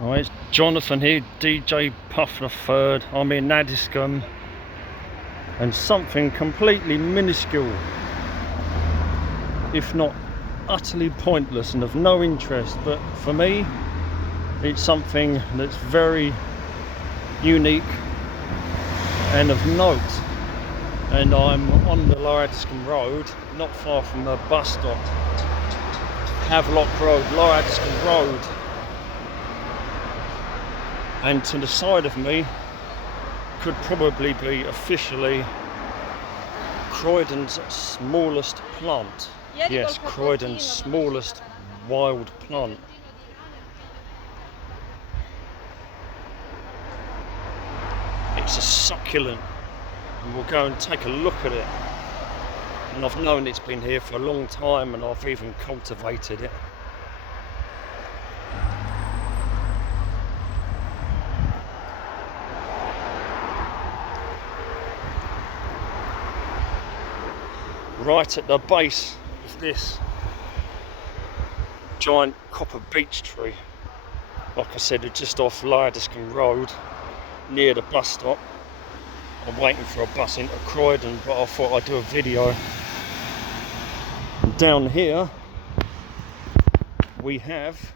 Alright, it's Jonathan here, DJ Puff the Third. I'm in Addiscombe, and something completely minuscule, if not utterly pointless and of no interest, but for me it's something that's very unique and of note. And I'm on the Lower Addiscombe Road, not far from the bus stop, Havelock Road, Lower Addiscombe Road. And to the side of me could probably be officially Croydon's smallest plant. Yes, Croydon's smallest wild plant. It's a succulent, and we'll go and take a look at it. And I've known it's been here for a long time, and I've even cultivated it. Right at the base of this giant copper beech tree, like I said, it's just off Addiscombe Road near the bus stop. I'm waiting for a bus into Croydon, but I thought I'd do a video. Down here we have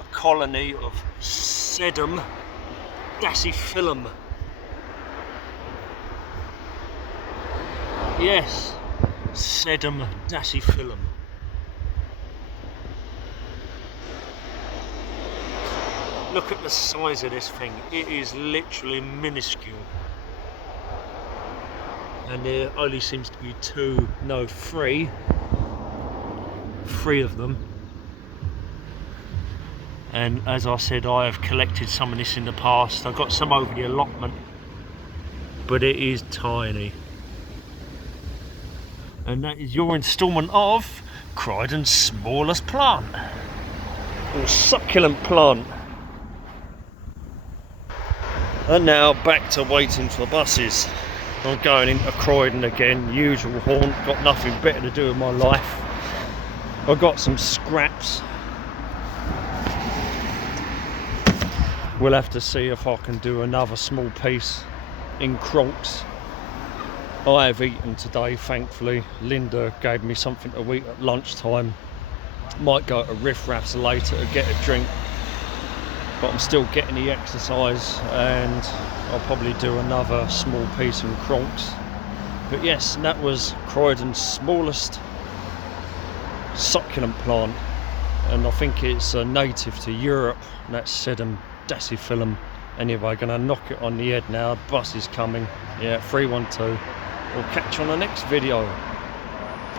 a colony of Sedum Dasyphyllum. Yes, Sedum Dasyphyllum. Look at the size of this thing. It is literally minuscule. And there only seems to be three of them. And as I said, I have collected some of this in the past. I've got some over the allotment, but it is tiny. And that is your instalment of Croydon's smallest plant, or succulent plant. And now back to waiting for buses. I'm going into Croydon again, usual haunt, got nothing better to do with my life. I've got some scraps. We'll have to see if I can do another small piece in Crocs. I have eaten today, thankfully. Linda gave me something to eat at lunchtime. Might go to Riff Raffs later to get a drink, but I'm still getting the exercise, and I'll probably do another small piece in Crocs. But yes, that was Croydon's smallest succulent plant, and I think it's native to Europe. That's Sedum Dasyphyllum. Anyway, gonna knock it on the head now. Bus is coming. Yeah, 312. We'll catch you on the next video.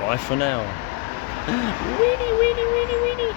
Bye for now. Weenie, weenie, weenie, weenie.